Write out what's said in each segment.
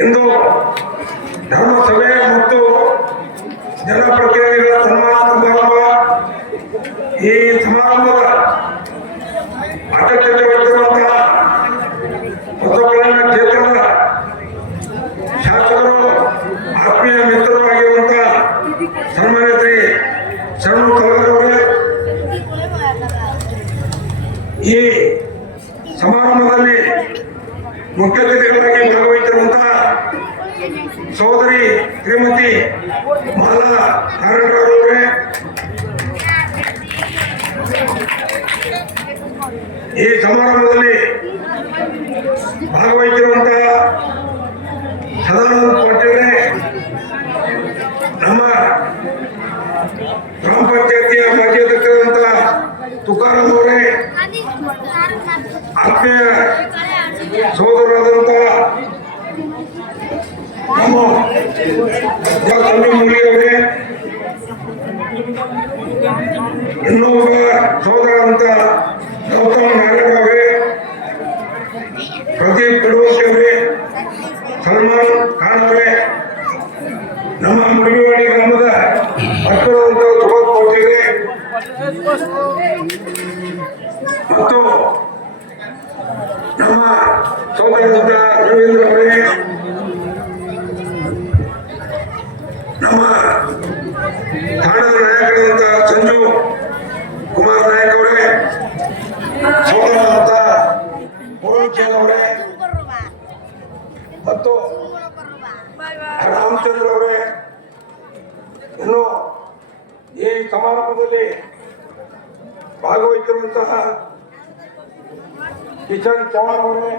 ಇಂದು ಧರ್ಮಸಭೆ ಮತ್ತು ಜನಪ್ರತಿನಿಧಿಗಳ ಸನ್ಮಾನ ಸಮಾರಂಭ. ಈ ಸಮಾರಂಭದ ಅಧ್ಯಕ್ಷತೆ ವಹಿಸಿರುವಂತಹ ಹೊಸಬಳ್ಳಾರಿ ಕ್ಷೇತ್ರದ ಶಾಸಕರು, ಆತ್ಮೀಯ ಮಿತ್ರರಾಗಿರುವಂತಹ ಸನ್ಮಾನ್ಯ ಶ್ರೀ ಶರಣು ಕಳಗರವರೇ, ಈ ಸಮಾರಂಭದಲ್ಲಿ ಮುಖ್ಯ ಅತಿಥಿಗಳಾಗಿ ಭಾಗವಹಿಸಿರುವಂತಹ ಸೋದರಿ ಶ್ರೀಮತಿ ಮಾಲಾ ನಾರಾಯಣರವರೇ, ಈ ಸಮಾರಂಭದಲ್ಲಿ ಭಾಗವಹಿಸಿರುವಂತಹ ಸದಾನಂದ ಪಾಟೀಲ್, ನಮ್ಮ ಗ್ರಾಮ ಪಂಚಾಯತಿಯ ಮಾಜಿ ಅಧ್ಯಕ್ಷರಾದಂತಹ ತುಕಾರಾಮ್ ಅವರೇ, ಆತ್ಮೀಯ ಸೋದರರಾದಂತಹ ನಮ್ಮ ಮುರಳಿ ಅವರೇ, ಇನ್ನೊಬ್ಬ ಸೋದರಂತ ಗೌತಮ್ ನಾರಾಯಣ ಅವರೇ, ಪ್ರದೀಪ್ ಬಿಡುವಂತಿ ಅವರೇ, ಸಲ್ಮಾನ್ ಖಾನ್ ಅವರೇ, ನಮ್ಮ ಮುಡಿವಾಡಿ ಗ್ರಾಮದ ಹತ್ತಿರದಂತ ಸುಭಾಷ್ ಕೋಟಿಯವರೇ ಮತ್ತು ನಮ್ಮ ಸೋದರರಾದ ರವೀಂದ್ರ ಅವರೇ, ನಮ್ಮ ತಾಣದ ನಾಯಕರಾದಂಥ ಸಂಜು ಕುಮಾರ್ ನಾಯಕ್ ಅವರೇ, ಸೋದರರಾದ ಪೂರ್ಣಚಂದ್ರ ಅವರೇ ಮತ್ತು ರಾಮಚಂದ್ರ ಅವರೇ, ಇನ್ನು ಈ ಸಮಾರಂಭದಲ್ಲಿ ಭಾಗವಹಿಸಿರುವಂತಹ ಕಿಶನ್ ಚೌಹಾಣ್ ಅವರೇ,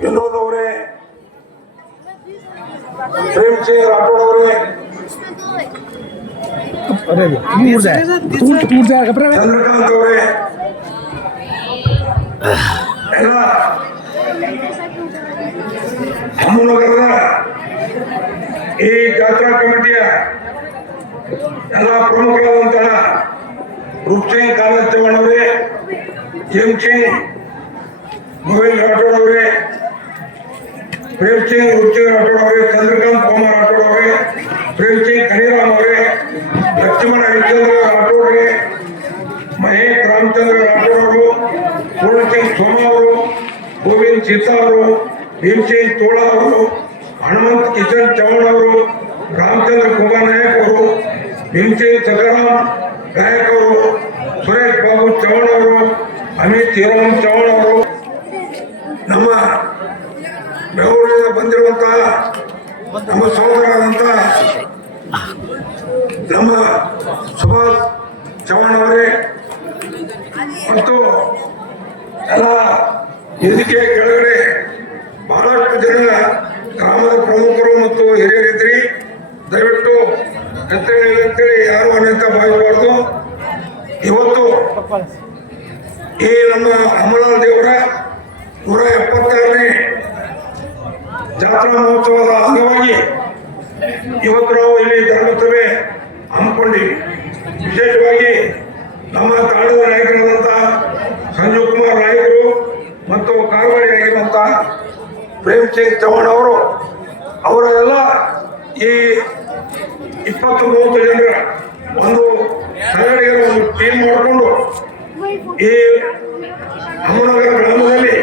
ವಿನೋದ್ ಅವರೇ, ಪ್ರೇಮ್ ಸಿಂಗ್ ರಾಠೋಡ್ ಅವರೇ, ಚಂದ್ರಕಾಂತ್ ಅವರೇ, ಎಲ್ಲ ಅಮ್ಮನಗರದ ಈ ಜಾತ್ರಾ ಕಮಿಟಿಯ ಎಲ್ಲ ಪ್ರಮುಖರಾದಂತಹ ರೂಪ್ ಸಿಂಗ್ ಕಾಮತ್ ಚೌಹಾಣ್ ಅವರೇ, ಜೇಮ್ ಸಿಂಗ್ ಗೋವಿಂದ್ ರಾಠೋಡ್ ಅವರೇ, ಪ್ರೇಮ್ ಸಿಂಗ್ ರೂಪ್ ಸಿಂಗ್ ರಾಠೋಡ್ ಅವರೇ, ಚಂದ್ರಕಾಂತ್ ಕುಮಾರ್ ರಾಠೋಡ್ ಅವರೇ, ಪ್ರೇಮ್ ಸಿಂಗ್ ಕನಿರಾಮ್ ಅವರೇ, ಲಕ್ಷ್ಮಣ ಹರಿಚಂದ್ರ ರಾಠೋಡ್ ಅವರೇ, ಮಹೇಶ್ ರಾಮಚಂದ್ರ ರಾಠೋಡ್ ಅವರು, ಪೂರ್ಣ ಸಿಂಗ್ ಸೋಮ ಅವರು, ಗೋವಿಂದ್ ಸೀತಾ ಅವರು, ಭೀಮ್ ಸಿಂಗ್ ತೋಳಾ ಅವರು, ಹನುಮಂತ್ ಕಿಶನ್ ಚೌಹಾಣ್ ಅವರು, ರಾಮಚಂದ್ರ ಕುಮಾರ್ ನಾಯಕ್ ಅವರು, ಭೀಮ್ ಸಿಂಗ್ ಸಕಾರಾಮ್ ನಾಯಕ್ ಅವರು, ಸುರೇಶ್ ಬಾಬು ಚೌಹಾಣ್ ಅವರು, ಅಮಿತ್ ಹೀರಾಮ್ ಚೌಹಾಣ್ ಅವರು, ನಮ್ಮ ಬೆಂಗಳೂರಿನಿಂದ ಬಂದಿರುವಂತಹ ನಮ್ಮ ಸಹೋದರರಾದಂತಹ ನಮ್ಮ ಸುಭಾಷ್ ಚೌಹಾಣ್ ಅವರೇ ಮತ್ತು ಎಲ್ಲ ವೇದಿಕೆ ಕೆಳಗಡೆ ಬಹಳಷ್ಟು ಜನ ಗ್ರಾಮದ ಪ್ರಮುಖರು ಮತ್ತು ಹಿರಿಯರಿದ್ರಿ. ದಯವಿಟ್ಟು ಅಂತೇಳಿ ಯಾರು ಅನ್ಯತಾ ಭಾವಿಸಬಾರ್ದು. ಇವತ್ತು ಈ ನಮ್ಮ ಅಮರನಾಥ ದೇವರ 176ನೇ ಜಾತ್ರಾ ಮಹೋತ್ಸವದ ಅಂಗವಾಗಿ ಇವತ್ತು ನಾವು ಇಲ್ಲಿ ಧರ್ಮಸಭೆ ಹಮ್ಮಿಕೊಂಡಿವಿ. ವಿಶೇಷವಾಗಿ ನಮ್ಮ ತಾಣದ ನಾಯಕರಾದಂತಹ ಸಂಜೀವ್ ಕುಮಾರ್ ನಾಯಕರು ಮತ್ತು ಕಾರವಾರಿಯಾಗಿರುವಂತಹ ಪ್ರೇಮ್ ಸಿಂಗ್ ಚೌಹಾಣ್ ಅವರು, ಅವರೆಲ್ಲ ಈ 20-30 ಜನರ ಒಂದು ಸಂಘಟನೆಯ ಒಂದು ಟೀಮ್ ಮಾಡಿಕೊಂಡು ಈ ಅಮ್ಮನಗರ ಗ್ರಾಮದಲ್ಲಿ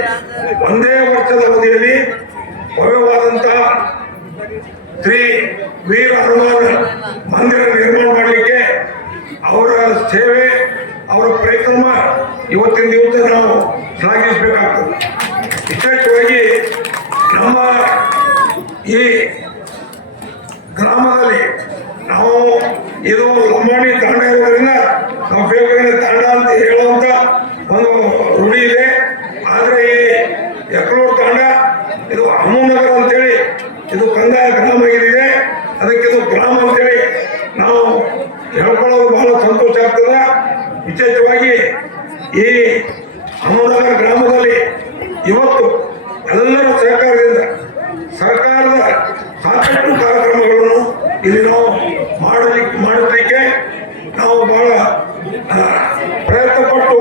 ಒಂದೇ ವರ್ಷದ ಅವಧಿಯಲ್ಲಿ ಭವ್ಯವಾದಂತಹ ಶ್ರೀ ವೀರ ಹನುಮಾನ್ ಮಂದಿರ ನಿರ್ಮಾಣ ಮಾಡಲಿಕ್ಕೆ ಅವರ ಸೇವೆ, ಅವರ ಪ್ರಯತ್ನ ಇವತ್ತಿನ ದಿವಸ ನಾವು ಶ್ಲಾಘಿಸಬೇಕಾಗ್ತದೆ. ವಿಶೇಷವಾಗಿ ನಮ್ಮ ಈ ಗ್ರಾಮದಲ್ಲಿ ನಾವು ಇದು ಲಂಬಾಣಿ ತಾಂಡ ಇರೋದ್ರಿಂದ ನಾವು ಬೇಗನೆ ತಾಂಡ ಅಂತ ಹೇಳುವಂತ ಒಂದು ರೂಢಿ ಇದೆ. ಆದರೆ ಈ ಯಕಲೂರು ತಾಂಡ ಇದು ಅಮ್ಮನಗರ ಅಂತೇಳಿ ಇದು ಕಂದಾಯ ಗ್ರಾಮ ಆಗಿದೆ. ಅದಕ್ಕೆ ಇದು ಗ್ರಾಮ ಅಂತೇಳಿ ನಾವು ಹೇಳ್ಕೊಳ್ಳೋದು ಬಹಳ ಸಂತೋಷ ಆಗ್ತದೆ. ವಿಶೇಷವಾಗಿ ಈ ಅಮ್ಮನಗರ ಗ್ರಾಮದಲ್ಲಿ ಇವತ್ತು ಎಲ್ಲರ ಸಹಕಾರದಿಂದ ಸರ್ಕಾರದ ಸಾಕಷ್ಟು ಕಾರ್ಯಕ್ರಮಗಳನ್ನು ಇಲ್ಲಿ ನಾವು ಮಾಡಲಿಕ್ಕೆ ನಾವು ಬಹಳ ಪ್ರಯತ್ನ ಪಟ್ಟು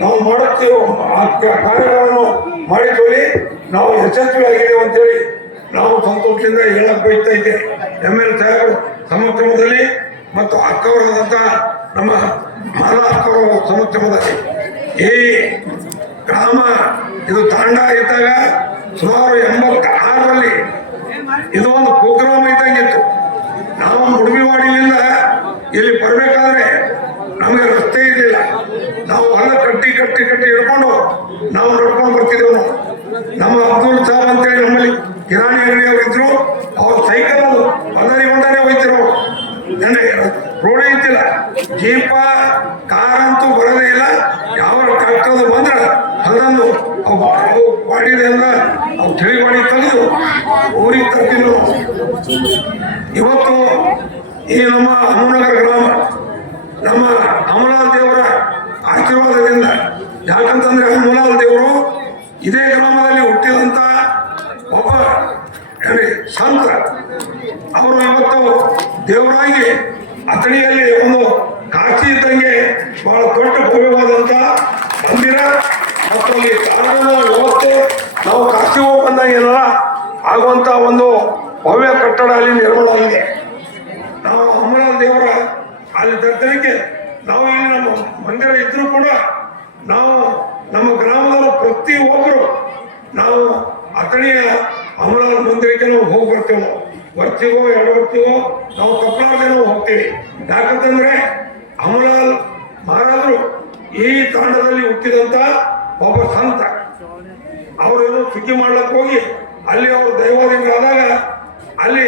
ನಾವು ಮಾಡುತ್ತೇವೆ. ಆ ಕಾರ್ಯಗಳನ್ನು ಮಾಡಿಕೊಳ್ಳಿ ನಾವು ಯಶಸ್ವಿಯಾಗಿದ್ದೇವೆ ಅಂತೇಳಿ ನಾವು ಸಂತೋಷದಿಂದ ಹೇಳಕ್ ಬಯಸ್ತಾ ಇದ್ದೇವೆ. ML ಸಾಹೇಬರು ಸಮಕ್ಷಮದಲ್ಲಿ ಮತ್ತು ಅಕ್ಕವರಾದಂತ ನಮ್ಮ ಮಾಲಾ ಅಕ್ಕವರ ಸಮಕ್ಷಮದಲ್ಲಿ ಈ ಗ್ರಾಮ ಇದು ತಾಂಡ ಇದ್ದಾಗ ಸುಮಾರು 86ರಲ್ಲಿ ಇದು ಒಂದು ಕುಗ್ರಾಮ ಇದ್ದಂಗಿತ್ತು. ನಾವು ಮುಡುಬಿವಾಡಿಯಿಂದ ಇಲ್ಲಿ ಬರಬೇಕಾದ್ರೆ ನಮಗೆ ರಸ್ತೆ ಇರಲಿಲ್ಲ. ನಾವು ಹೊಲ ಕಟ್ಟಿ ಹಿಡ್ಕೊಂಡು ನಾವು ನಡ್ಕೊಂಡು ಬರ್ತಿದ್ದೆವು. ನಮ್ಮ ಅಬ್ದುಲ್ ಸಾಬ್ ಅಂತೇಳಿ ನಮ್ಮಲ್ಲಿ ಕಿರಾಣಿ ಅಂಗಡಿಯವರು ಇದ್ರು. ಅವ್ರ ಸೈಕಲ್ ಹೊಂದಾನೆ ಹೋಯ್ತಿರೋ ರೋಡೇ ಇದ್ದಿಲ್ಲ. ಜೀಪ ಕಾರ್ ಅಂತೂ ಬರೋದೇ ಇಲ್ಲ. ಯಾವ ಟ್ರಾಕ್ಟರ್ ಬಂದ್ರೆ ಅದನ್ನು ಬಾಡಿಯಿಂದ ಅವು ತಿಳಿ ಬಾಡಿ ತೆಗೆದು ಊರಿಗೆ ತರ್ತಿದ್ರು. ಇವತ್ತು ಈ ನಮ್ಮ ಅಮ್ಮನಗರ ಗ್ರಾಮ ನಮ್ಮ ಅಮಲಾಲ್ ದೇವರ ಆಶೀರ್ವಾದದಿಂದ, ಯಾಕಂತಂದ್ರೆ ಅಮಲಾಲ್ ದೇವರು ಇದೇ ಗ್ರಾಮದಲ್ಲಿ ಹುಟ್ಟಿದಂತ ಒಬ್ಬ ಸಂತ. ಅವರು ಇವತ್ತು ದೇವರಾಗಿ ಅಥಣಿಯಲ್ಲಿ ಒಂದು ಕಾಶಿ ಇದ್ದಂಗೆ ಬಹಳ ದೊಡ್ಡ ಭವ್ಯವಾದಂತ ಮಂದಿರ ಮತ್ತು ಅಲ್ಲಿ ಕಾನೂನು ವ್ಯವಸ್ಥೆ, ನಾವು ಕಾಶಿ ಹೋಗಿ ಬಂದಾಗ ಏನಾರ ಆಗುವಂತ ಒಂದು ಭವ್ಯ ಕಟ್ಟಡ ಅಲ್ಲಿ ನಿರ್ಮಾಣ ಆಗಿದೆ. ನಾವು ಅಮರಾಲ್ ದೇವರ ಅಲ್ಲಿ ದರ್ಶನಕ್ಕೆ ನಾವು ಇಲ್ಲಿ ನಮ್ಮ ಮಂದಿರ ಇದ್ರೂ ಕೂಡ ನಾವು ನಮ್ಮ ಗ್ರಾಮದವರು ಪ್ರತಿಯೊಬ್ಬರು ನಾವು ಅಥಣಿಯ ಅಮರಾಲ್ ಮಂದಿರಕ್ಕೆ ನಾವು ಹೋಗಿ ಬರ್ತೇವೆ. ಬರ್ತೀವೋ 2 ಬರ್ತೀವೋ ನಾವು ತಪ್ಪಲಾರ್ದೆ ನಾವು ಹೋಗ್ತೀವಿ. ಯಾಕಂತಂದ್ರೆ ಅಮಲಾಲ್ ಮಹಾರಾಜರು ಈ ತಾಂಡದಲ್ಲಿ ಹುಟ್ಟಿದಂತ ಒಬ್ಬ ಸಂತ. ಅವರೇನೋ ಸುಗ್ಗಿ ಮಾಡ್ಲಕ್ಕೆ ಹೋಗಿ ಅಲ್ಲಿ ಅವರು ದೈವಾಧೀನರಾದಾಗ ಅಲ್ಲಿ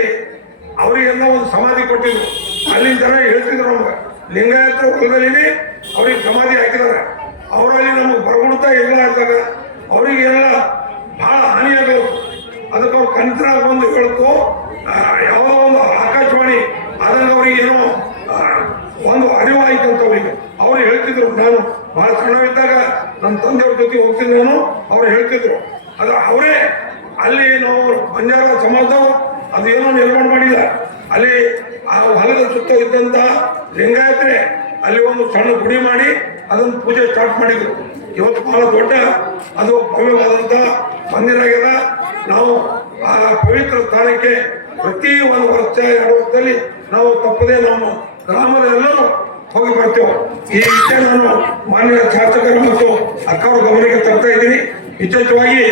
ಅವರಿಗೆಲ್ಲ ಒಂದು ಸಮಾಧಿ ಕೊಟ್ಟಿದ್ರು. ಅಲ್ಲಿನ ಜನ ಹೇಳ್ತಿದ್ರು ನಮ್ಗೆ ಲಿಂಗಾಯತರ ಹೊಲದಲ್ಲಿ ಅವ್ರಿಗೆ ಸಮಾಧಿ ಹಾಕಿದಾರೆ. ಅವರಲ್ಲಿ ನಮಗೆ ಬರಗುಡ್ತಾ ಎಲ್ಲ ಇದ್ದಾಗ ಅವರಿಗೆಲ್ಲ ಬಹಳ ಹಾನಿಯಾಗಬೇಕು. ಅದಕ್ಕೆ ಅವ್ರು ಕನಸಿನಾಗ ಬಂದು ಹೇಳ್ತು, ಯಾವುದೋ ಒಂದು ಆಕಾಶವಾಣಿ ಆದಾಗ ಅವ್ರಿಗೆ ಏನೋ ಒಂದು ಅರಿವಾಯಿತು ಅಂತ ಅವ್ರು ಹೇಳ್ತಿದ್ರು. ನಾನು ಬಹಳ ಸಣ್ಣವಿದ್ದಾಗ ನನ್ನ ತಂದೆಯವ್ರ ಜೊತೆ ಹೋಗ್ತಿದ್ದೆ ನಾನು. ಅವ್ರು ಹೇಳ್ತಿದ್ರು ಅದು ಅವರೇ ಅಲ್ಲಿ ನಾವು ಬಂಜಾರ ಸಮಾಜದವರು ಅದು ಏನೋ ನಿರ್ಮಾಣ ಮಾಡಿದ. ಅಲ್ಲಿ ಆ ಹೊಲದ ಸುತ್ತ ಇದ್ದಂತ ಲಿಂಗಾಯತರೆ ಅಲ್ಲಿ ಒಂದು ಸಣ್ಣ ಗುಡಿ ಮಾಡಿ ಅದನ್ನು ಪೂಜೆ ಸ್ಟಾರ್ಟ್ ಮಾಡಿದ್ರು. ಇವತ್ತು ಬಹಳ ದೊಡ್ಡ ಅದು ಭವ್ಯವಾದಂತ ಮಂದಿರ ಆಗ್ಯದ. ನಾವು ಆ ಪವಿತ್ರ ಸ್ಥಾನಕ್ಕೆ ಪ್ರತಿ ಒಂದು ವರ್ಷ 2 ವರ್ಷದಲ್ಲಿ ನಾವು ತಪ್ಪದೆ ನಮ್ಮ ಗ್ರಾಮದ ಎಲ್ಲರೂ ಹೋಗಿ ಬರ್ತೇವೆ. ಈ ವಿಷಯ ನಾನು ಮಾನ್ಯ ಶಾಸಕರು ಮತ್ತು ಅಕ್ಕವರ ಗಮನಕ್ಕೆ ತರ್ತಾ ಇದ್ದೀನಿ. ವಿಶೇಷವಾಗಿ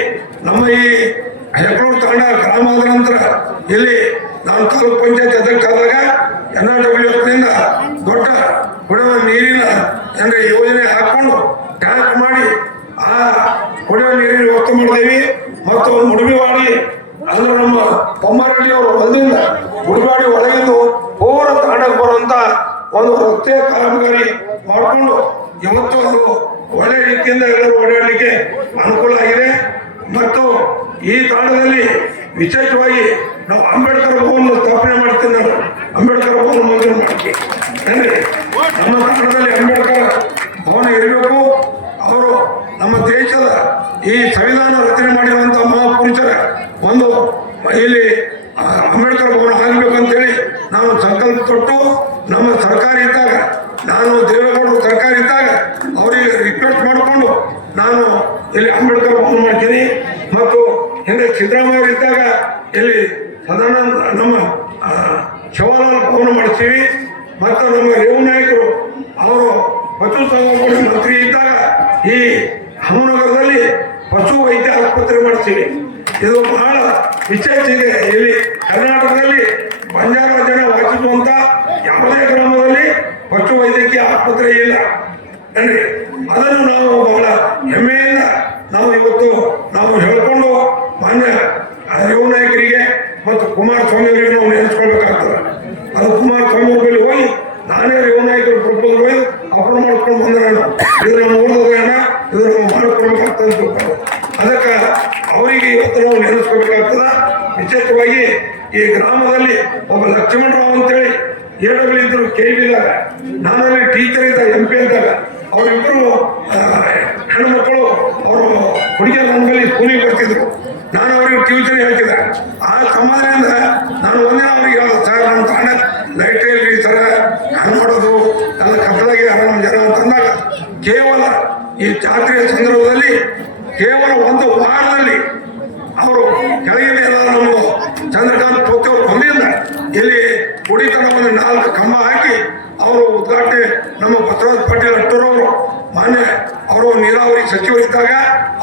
ನಮ್ಮ ಈ ಹೆಕ್ಕಳೂರು ತಾಂಡ ಗ್ರಾಮ ಆದ ನಂತರ ಇಲ್ಲಿ ನಾನು ತಾಲೂಕ್ ಪಂಚಾಯತ್ ಅಧ್ಯಕ್ಷರಾದಾಗ NRWSನಿಂದ ದೊಡ್ಡ ಕುಡಿಯುವ ನೀರಿನ ಯೋಜನೆ ಹಾಕೊಂಡು ಟ್ಯಾಂಕ್ ಮಾಡಿ ಆ ಕುಡಿಯುವ ನೀರಿನ ವ್ಯವಸ್ಥೆ ಮಾಡಿದ್ದೇವೆ. ಮತ್ತು ಮುಡುಬಿವಾಡಿ ಅಂದ್ರೆ ನಮ್ಮ ಬೊಮ್ಮರಳ್ಳಿ ಅವರು ಹೊಲದಿಂದ ಮುಡುಬಿವಾಡಿ ಒಳಗಿಂದು ಪೂರ ತಾಂಡಕ್ಕೆ ಬರುವಂತ ಒಂದು ರಸ್ತೆ ಕಾಮಗಾರಿ ಮಾಡಿಕೊಂಡು ಇವತ್ತು ಅದು ಒಳ್ಳೆ ರೀತಿಯಿಂದ ಎಲ್ಲರೂ ಓಡಾಡಲಿಕ್ಕೆ ಅನುಕೂಲ ಆಗಿದೆ. ಮತ್ತು ಈ ತಾಂಡದಲ್ಲಿ ವಿಶೇಷವಾಗಿ ನಾವು ಅಂಬೇಡ್ಕರ್ ಭವನ ಸ್ಥಾಪನೆ ಮಾಡ್ತೀನಿ. ನಾನು ಅಂಬೇಡ್ಕರ್ ಭವನ ಮಂಜೂರು ಮಾಡ್ತೀನಿ. ನಮ್ಮ ತಾಂಡದಲ್ಲಿ ಅಂಬೇಡ್ಕರ್ ಭವನ ಇರಬೇಕು. ಅವರು ನಮ್ಮ ದೇಶದ ಈ ಸಂವಿಧಾನ ರಚನೆ ಮಾಡಿರುವಂತ ಮಹಾಪುರುಷರ ಒಂದು ಇಲ್ಲಿ ಅಂಬೇಡ್ಕರ್ ಭವನ ಆಗಬೇಕಂತೇಳಿ ನಾವು ಸಂಕಲ್ಪ ತೊಟ್ಟು ನಮ್ಮ ಸರ್ಕಾರ ಇದ್ದಾಗ, ನಾನು ದೇವೇಗೌಡರು ಸರ್ಕಾರ ಇದ್ದಾಗ ಅವರಿಗೆ ರಿಕ್ವೆಸ್ಟ್ ಮಾಡಿಕೊಂಡು ನಾನು ಇಲ್ಲಿ ಅಂಬೇಡ್ಕರ್ ಭವನ ಮಾಡ್ತೀನಿ. ಮತ್ತು ಹಿಂದೆ ಸಿದ್ದರಾಮಯ್ಯ ಇದ್ದಾಗ ಇಲ್ಲಿ ಸದಾನಂದ ನಮ್ಮ ಶಿವಲಾಲ್ ಭವನ ಮಾಡಿಸ್ತೀವಿ. ಮತ್ತು ನಮ್ಮ ರೇವನಾಯಕರು ಅವರು ಪಶು ಸಂಗೋಪನಾ ಮಂತ್ರಿ ಇದ್ದಾಗ ಈ ಹನುಮನಗರದಲ್ಲಿ ಪಶು ವೈದ್ಯ ಆಸ್ಪತ್ರೆ ಮಾಡಿಸ್ತೀವಿ. ಇದು ಬಹಳ ವಿಶೇಷ ಇದೆ. ಇಲ್ಲಿ ಕರ್ನಾಟಕದಲ್ಲಿ ಬಂಜಾರ ಜನ ವಾಸಿಸುವಂತ ಯಾವುದೇ ಗ್ರಾಮದಲ್ಲಿ ಪಶು ವೈದ್ಯಕೀಯ ಆಸ್ಪತ್ರೆ ಇಲ್ಲ. ಅದನ್ನು ನಾವು ಬಹಳ ಹೆಮ್ಮೆಯಿಂದ ನಾವು ಇವತ್ತು ನಾವು ಹೇಳ್ಕೊಂಡು ಮಾನ್ಯ ರೇವನಾಯಕರಿಗೆ ಮತ್ತು ಕುಮಾರಸ್ವಾಮಿ ಅವರಿಗೆ ನಾವು ನೆನೆಸ್ಕೊಳ್ಬೇಕಾಗ್ತದೆ. ಅದು ಕುಮಾರಸ್ವಾಮಿ ಅವ್ರ ಬಳಿ ಹೋಗಿ ನಾನೇ ರೇವನಾಯಕರ ಪ್ರಪೋಸಲ್ ಹೋಗಿ ಅಪ್ರೂವ್ ಮಾಡ್ಕೊಂಡು ಬಂದ್ರೆ ಇದನ್ನ ನೋಡಿದ್ರೆ ಇದನ್ನು ಮಾಡಿಕೊಡ್ಬೇಕಾಗ್ತದೆ. ಅದಕ್ಕೆ ಅವರಿಗೆ ಇವತ್ತು ನಾವು ನೆನೆಸ್ಕೋಬೇಕಾಗ್ತದ. ವಿಶೇಷವಾಗಿ ಈ ಗ್ರಾಮದಲ್ಲಿ ಒಬ್ಬ ಲಕ್ಷ್ಮಣರಾವ್ ಅಂತೇಳಿ AW ಇದ್ರು KBದಾಗ, ನಾನಲ್ಲಿ ಟೀಚರ್ ಇದ್ದ MP ಇದ್ದಾಗ ಅವರಿಬ್ಬರು ಹೆಣ್ಮಕ್ಕಳು ಅವರು ಹುಡುಗಿಯರ ನಮ್ಮಲ್ಲಿ ಸ್ಕೂಲಿಗೆ ಬರ್ತಿದ್ರು. ನಾನು ಅವರಿಗೆ ಟ್ಯೂಷನ್ ಹೇಳ್ತಿದ್ದೆ. ಆ ಸಂಬಂಧದಿಂದ ನಾನು ಒಂದಿನ ಅವ್ರಿಗೆ ಹೇಳೋದು, ಸರ್ ನಮ್ಮ ತಾಂಡ ಲೈಟ್ ಇಲ್ರಿ ಸರ, ಹಂಗೆ ಮಾಡೋದು ಎಲ್ಲ ಕತ್ತಲಾಗಿ ಆರಾಮ ಜನ ಅಂತಂದಾಗ ಕೇವಲ ಈ ಜಾತ್ರೆಯ ಸಂದರ್ಭದಲ್ಲಿ ಕೇವಲ 1 ವಾರದಲ್ಲಿ ಅವರು ಕೆಳಗಿನ ಎಲ್ಲ ನಮ್ಮ ಚಂದ್ರಕಾಂತ್ ಪೋತಿ ಅವರು ಬಂದಿಲ್ಲ. ಇಲ್ಲಿ ಕುಡಿತನ ಒಂದು 4 ಕಂಬ ಹಾಕಿ ಅವರು ಉದ್ಘಾಟನೆ ನಮ್ಮ ಬಸವರಾಜ ಪಾಟೀಲ್ ಅಟ್ಟೂರವರು ಮಾನ್ಯ ಅವರು ನೀರಾವರಿ ಸಚಿವರಿದ್ದಾಗ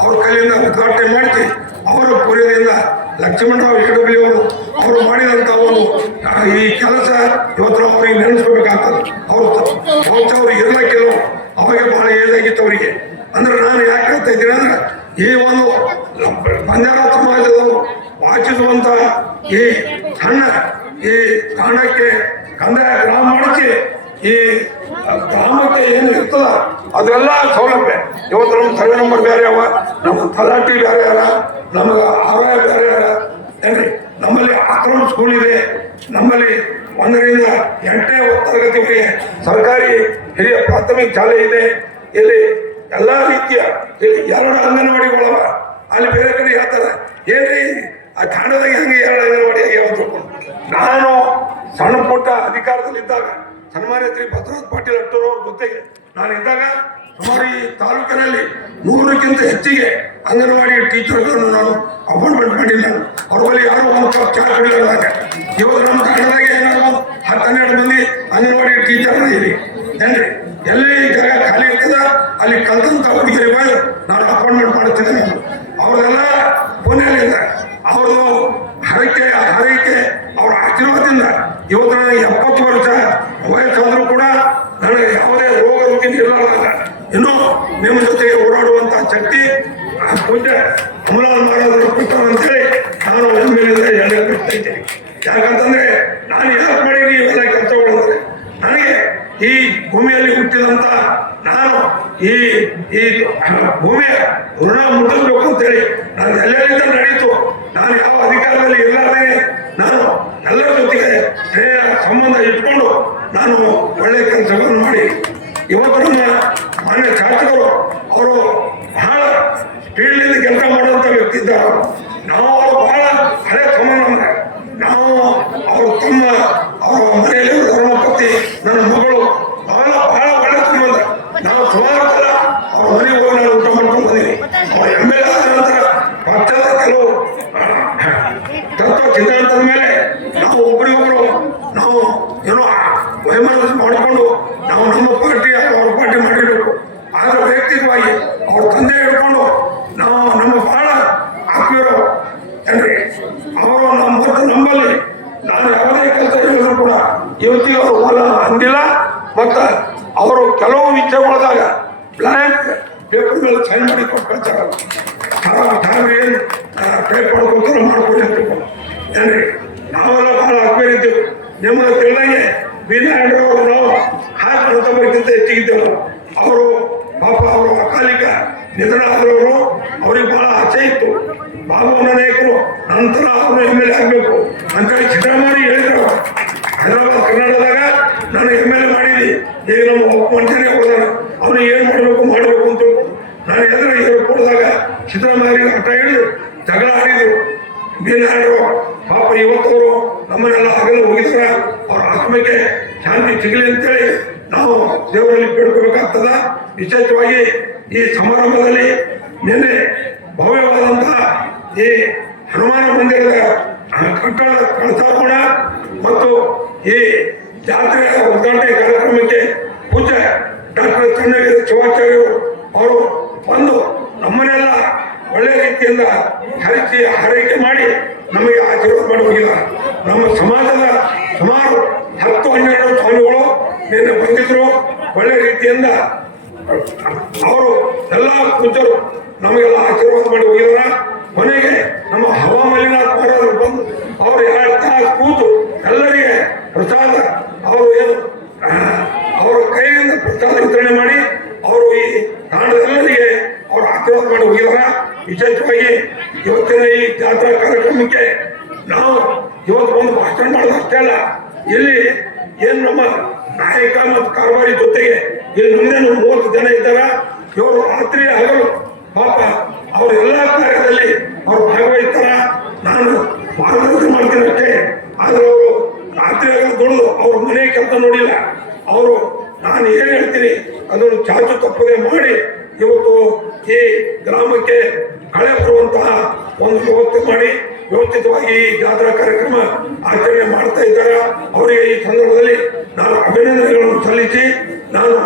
ಅವ್ರ ಕೈಯಿಂದ ಉದ್ಘಾಟನೆ ಮಾಡಿಸಿ ಅವರ ಪೂರ್ಯದಿಂದ ಲಕ್ಷ್ಮಣರಾವ್ ಎಡಬ್ಲ್ಯೂ ಅವರು ಮಾಡಿದಂಥ ಒಂದು ಈ ಕೆಲಸ ಇವತ್ತು ನಾವು ಅವ್ರಿಗೆ ನೆನೆಸ್ಕೋಬೇಕಾಗ್ತದೆ. ಅವ್ರು ಇರ್ಲಕ್ಕಿಲ್ಲ, ಅವಾಗ ಬಹಳ ಏಜಾಗಿತ್ತು ಅವರಿಗೆ. ಅಂದ್ರೆ ನಾನು ಯಾಕೆ ಹೇಳ್ತಾ ಇದ್ದೀನಿ ಅಂದ್ರೆ ಈ ಒಂದು ಬಂಜಾರ ಸಮಾಜದವರು ವಾಚಿಸುವಂತ ಈ ಸಣ್ಣ ಈ ಸ್ಥಾನಕ್ಕೆ ಕಂದಾಯ ಗ್ರಾಮ ಮಾಡಿಸಿ ಈ ಗ್ರಾಮಕ್ಕೆ ಏನು ಇರ್ತದ ಅದೆಲ್ಲ ಸೌಲಭ್ಯ ಇವತ್ತು ನಮ್ಮ ಸರ್ವೆ ನಂಬರ್ ಬೇರೆ ಅವ, ನಮ್ಮ ತಲಾಟಿ ಬೇರೆ ಅಲ್ಲ, ನಮಗೆ ಆದಾಯ ಬೇರೆ ಅಲ್ಲ ಏನ್ರಿ. ನಮ್ಮಲ್ಲಿ ಆಕ್ರಮ ಸ್ಕೂಲ್ ಇದೆ, ನಮ್ಮಲ್ಲಿ 1ರಿಂದ 8ನೇ ತರಗತಿವರೆಗೆ ಸರ್ಕಾರಿ ಹಿರಿಯ ಪ್ರಾಥಮಿಕ ಶಾಲೆ ಇದೆ. ಇಲ್ಲಿ ಎಲ್ಲ ರೀತಿಯ ಇಲ್ಲಿ 2 ಅಂಗನವಾಡಿಗಳವ. ಅಲ್ಲಿ ಬೇರೆ ಕಡೆ ಹೇಳ್ತಾರೆ ಏನ್ರಿ ಆ ಕಾಂಡದಾಗ ಹಂಗೆ 2 ಅಂಗನವಾಡಿ ಯಾವ್ದು. ನಾನು ಸಣ್ಣ ಪುಟ್ಟ ಅಧಿಕಾರದಲ್ಲಿದ್ದಾಗ ಸನ್ಮಾನ್ಯ ಶ್ರೀ ಬಸವರಾಜ ಪಾಟೀಲ್ ಅಟ್ಟೂರವ್ರ ಜೊತೆಗೆ ನಾನು ಇದ್ದಾಗ ಸುಮಾರು ಈ ತಾಲೂಕಿನಲ್ಲಿ 100ಕ್ಕಿಂತ ಹೆಚ್ಚಿಗೆ ಅಂಗನವಾಡಿ ಟೀಚರ್ಗಳನ್ನು ನಾನು ಅಪಾಯಿಂಟ್ಮೆಂಟ್ ಮಾಡಿಲ್ಲ. ಅವ್ರ ಬಳಿ ಯಾರು ಒಂದು ಕಪ್ ಚಾ ಕುಡಿಯೋದಾಗ ಇವತ್ತು ನಮ್ಮ ತಂಡದಾಗ ಏನಾದ್ರು 10-12 ಮಂದಿ ಅಂಗನವಾಡಿ ಟೀಚರ್ ಇರಿ ಏನ್ರಿ. ಎಲ್ಲಿ ಜಾಗ ಖಾಲಿ ಇರ್ತದ ಅಲ್ಲಿ ಕಲ್ತಂತ ಹುಡುಗಿರಿ ಬಂದು ನಾನು ಅಪಾಯಿಂಟ್ಮೆಂಟ್ ಮಾಡುತ್ತಿದ್ದೇನೆ. ಅವ್ರದೆಲ್ಲ ಪುಣ್ಯದಿಂದ ಅವ್ರದ್ದು ಹರಕೆ ಅವ್ರ ಆಶೀರ್ವಾದದಿಂದ ಇವತ್ತು ನನಗೆ 70 ವರ್ಷ ವಯಸ್ಸಾದರೂ ಕೂಡ ನನಗೆ ಯಾವುದೇ ರೋಗ ರುಚಿ ಇರಲಾರ್ದಾಗ ಇನ್ನೂ ನಿಮ್ಮ ಜೊತೆಗೆ ಓಡಾಡುವಂತ ಶಕ್ತಿ ಪೂಜ್ಯ ಅಮಲಾಲ್ ಮಹಾರಾಜರ ಪುತ್ರ ಅಂತೇಳಿ ನಾನು ಒಮ್ಮೆಲಿಂದ ಹೇಳಬೇಕು ಇದ್ದೀನಿ. ಯಾಕಂತಂದ್ರೆ ನಾನು ಯಾಕೆ ಮಾಡೀನಿ ಇವೆಲ್ಲ ಕೆಲಸಗಳು ಅಂದ್ರೆ ನನಗೆ ಈ ಭೂಮಿಯಲ್ಲಿ ಹುಟ್ಟಿದಂತ ನಾನು ಈ ಭೂಮಿಯ ಋಣ ಮುಟ್ಟಿಸ್ಬೇಕು ಅಂತೇಳಿ ನಾನು ಎಲ್ಲರಿಂದ ನಡೀತು. ನಾನು ಯಾವ ಅಧಿಕಾರದಲ್ಲಿ ಇರಲಾರ್ದೇ ನಾನು ಎಲ್ಲರ ಜೊತೆಗೆ ಸ್ನೇಹ ಸಂಬಂಧ ಇಟ್ಕೊಂಡು ನಾನು ಒಳ್ಳೆ ಕೆಲಸಗಳನ್ನು ಮಾಡಿ ಇವತ್ತು ನಮ್ಮ ಮಾನ್ಯ ಶಾಸಕರು ಅವರು ಬಹಳ ಸ್ಪೀಡ್ನಿಂದ ಕೆಲಸ ಮಾಡುವಂತ ವ್ಯಕ್ತಿ ಇದ್ದಾರೆ. ನಾವು ಅವರು ಬಹಳ ಹಳೆ ಸಂಬಂಧ. ನಾವು ಅವರು ತಮ್ಮ ಅವರ ಮನೆಯಲ್ಲಿ ಧರ್ಮಪತಿ ನನ್ನ ಮಗಳು ಬಹಳ ಒಳ್ಳೆ ಸಂಬಂಧ. ನಾವು ಸುಮಾರು ಸಲ ಅವ್ರ ಮನೆಗೆ ಹೋಗಿ ನಾನು ಊಟ ಮಾಡ್ಕೊಂಡು ಬಂದೀನಿ. ಅವ್ರ MLA ಆದ ನಂತರ ಪಕ್ಷದ ಕೆಲವು ತತ್ವ ಸಿದ್ಧಾಂತದ ಮೇಲೆ ನಾವು ಒಬ್ಬರಿಗೊಬ್ಬರು ನಾವು ಏನೋ ವೈಮನಸ್ಸು ಮಾಡಿಕೊಂಡು ನಾವು ನಮ್ಮ ಪಾರ್ಟಿ ಅವ್ರ ಪಾರ್ಟಿ ಮಾಡಿರಬೇಕು. ಆದ್ರೆ ವೈಯಕ್ತಿಕವಾಗಿ ಅವ್ರ ತಂದೆ ಹಿಡ್ಕೊಂಡು ನಾವು ನಮ್ಮ ಬಹಳ ಆತ್ಮೀಯರು ಏನ್ರಿ. ಅವರು ನಮ್ಮಲ್ಲಿ ನಾನು ಯಾವುದೇ ಕೆಲಸ ಹೇಳಿದ್ರು ಕೂಡ ಇವತ್ತಿಗೆ ಅವರು ಹೊಲ ಅಂದಿಲ್ಲ. ಮತ್ತು ಅವರು ಕೆಲವು ವಿಷಯಗಳದಾಗ ಬ್ಲ್ಯಾಂಕ್ ಪೇಪರ್ ಮೇಲೆ ಸೈನ್ ಮಾಡಿ ಕೊಟ್ಟು ಕಳ್ಸಾರ. ಏನು ಪೇಪರ್ ಕೊಡ್ತಾರೆ ಮಾಡ್ಕೊಂಡಿರ್ಬೇಕು ಏನ್ರಿ. ನಾವೆಲ್ಲ ಬಹಳ ಆತ್ಮೀಯರಿದ್ದೇವೆ. ನಿಮಗೆ ತಿಳಿದಂಗೆ ಬೀನಾಯಣ್ಣವರು ನಾವು ಹಾಕಿದಂತವರಿಗಿಂತ ಹೆಚ್ಚಿಗಿದ್ದೆವು. ಅವರು ಪಾಪ ಅವರು ಅಕಾಲಿಕ ನಿಧನ ಆದವರು. ಅವ್ರಿಗೆ ಬಹಳ ಆಸೆ ಇತ್ತು ಬಾಬುನ ನಾಯಕರು ನಂತರ ಅವರು MLA ಆಗಬೇಕು ಅಂತೇಳಿ ಸಿದ್ದರಾಮಯ್ಯ ಹೇಳಿದ್ರು. ಹೈದರಾಬಾದ್ ಕರ್ನಾಟಕದಾಗ ನಾನು MLA ಮಾಡಿದ್ವಿ. ಈಗ ನಮ್ಮ ಉಪಮಂತ್ರಿನೇ ಹೋದಾನ ಅವನು ಏನು ಮಾಡಬೇಕು ಅಂತ ನಾನು ಎದುರು ಕೊಡಿದಾಗ ಸಿದ್ದರಾಮಯ್ಯ ಹಠ ಹಿಡಿದು ಜಗಳ ಆಡಿದ್ರು. ಬೀನಾಯಣ್ಣರು ಪಾಪ ಇವತ್ತವರು ನಮ್ಮನ್ನೆಲ್ಲ ಆಗಲು ಹೋಗಿದ್ರ. ಅವ್ರ ಆತ್ಮಕ್ಕೆ ಶಾಂತಿ ಸಿಗಲಿ ಅಂತೇಳಿ ನಾವು ದೇವರಲ್ಲಿ ಬೇಡ್ಕೋಬೇಕಾಗ್ತದ. ವಿಶೇಷವಾಗಿ ಈ ಸಮಾರಂಭದಲ್ಲಿ ನಿನ್ನೆ ಭವ್ಯವಾದಂತಹ ಈ ಹನುಮಾನ ಮಂದಿರದ ಕಟ್ಟಡದ ಕಳಸಾರ್ಪಣ ಮತ್ತು ಈ ಜಾತ್ರೆಯ ಉದ್ಘಾಟನೆ ಕಾರ್ಯಕ್ರಮಕ್ಕೆ ಪೂಜ್ಯ ಡಾಕ್ಟರ್ ಚನ್ನವೀರ ಶಿವಾಚಾರ್ಯರು ಅವರು ಬಂದು ನಮ್ಮನ್ನೆಲ್ಲ ಒಳ್ಳೆ ರೀತಿಯಿಂದ ಹರಿಸಿ ಹಾರೈಕೆ ಮಾಡಿ ನಮಗೆ ಆಶೀರ್ವಾದ ಮಾಡಿ ಹೋಗಿದ್ದಾರೆ. ನಮ್ಮ ಸಮಾಜದ ಸುಮಾರು 10-12 ಸ್ವಾಮಿಗಳು ನಿನ್ನೆ ಬಂದಿದ್ರು. ಒಳ್ಳೆ ರೀತಿಯಿಂದ ಅವರು ಎಲ್ಲ ಪೂಜ್ಯರು ನಮಗೆಲ್ಲ ಆಶೀರ್ವಾದ ಮಾಡಿ ಹೋಗಿದಾರ. ಮನೆಗೆ ನಮ್ಮ ಹವಾಮಲಿನಾಥ್ ಮಹಾರಾಜರು ಬಂದು ಅವರು 2 ತಾಸು ಕೂತು ಎಲ್ಲರಿಗೆ ಪ್ರಸಾದ ಅವರು ಏನು ಅವರ ಕೈಯಿಂದ ಪ್ರಸಾದ ವಿತರಣೆ ಮಾಡಿ ಅವರು ಈ ತಾಣದೆಲ್ಲರಿಗೆ ಅವರು ಆಶೀರ್ವಾದ ಮಾಡಿ ಹೋಗಿದಾರ. ವಿಶೇಷವಾಗಿ ಇವತ್ತಿನ ಈ ಜಾತ್ರಾ ಕಾರ್ಯಕ್ರಮಕ್ಕೆ ನಾವು ಇವತ್ತು ಒಂದು ಭಾಷಣ ಮಾಡೋದಷ್ಟೇ ಅಲ್ಲ, ಇಲ್ಲಿ ಏನು ನಮ್ಮ ನಾಯಕ ಮತ್ತು ಕಾರ್ಬಾರಿ ಜೊತೆಗೆ ಇಲ್ಲಿ ಮುಂದೆ 30 ಜನ ಇದ್ದಾರ. ಇವರು ರಾತ್ರಿ ಹಗಲು ಪಾಪ ಅವರು ಎಲ್ಲ ಕಾರ್ಯದಲ್ಲಿ ಅವರು ಭಾಗವಹಿಸ್ತಾರ. ನಾನು ಮಾರ್ಗದರ್ಶನ ಮಾಡ್ತೀನಿ ಅಷ್ಟೇ. ಆದ್ರೆ ಅವರು ರಾತ್ರಿ ಹಗಲು ದುಡಿದು ಅವ್ರ ಮನೆ ಕೆಲಸ ನೋಡಿಲ್ಲ. ಅವರು ನಾನು ಏನು ಹೇಳ್ತೀನಿ ಅದನ್ನು ಚಾಚು ತಪ್ಪದೆ ಮಾಡಿ ಇವತ್ತು ಈ ಗ್ರಾಮಕ್ಕೆ ಕಳೆ ಬರುವಂತಹ ಒಂದು ವ್ಯವಸ್ಥೆ ಮಾಡಿ ವ್ಯವಸ್ಥಿತವಾಗಿ ಈ ಜಾತ್ರಾ ಕಾರ್ಯಕ್ರಮ ಆಚರಣೆ ಮಾಡ್ತಾ ಇದ್ದಾರೆ. ಅವರಿಗೆ ಈ ಸಂದರ್ಭದಲ್ಲಿ ನಾನು ಅಭಿನಂದನೆಗಳನ್ನು ಸಲ್ಲಿಸಿ, ನಾನು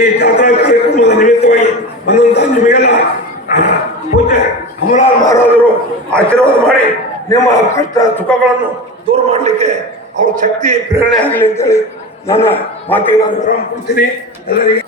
ಈ ಜಾತ್ರಾ ಕಾರ್ಯಕ್ರಮದ ನಿಮಿತ್ತವಾಗಿ ಬಂದಂತ ನಿಮಗೆಲ್ಲ ಪೂಜ್ಯ ಅಮಲಾಲ್ ಮಹಾರಾಜರು ಆಶೀರ್ವಾದ ಮಾಡಿ ನಿಮ್ಮ ಕಷ್ಟ ಸುಖಗಳನ್ನು ದೂರ ಮಾಡಲಿಕ್ಕೆ ಅವ್ರ ಶಕ್ತಿ ಪ್ರೇರಣೆ ಆಗಲಿ ಅಂತೇಳಿ ನನ್ನ ಮಾತಿಗೆ ನಾನು ವಿರಾಮ ಕೊಡ್ತೀನಿ. ಎಲ್ಲರಿಗೆ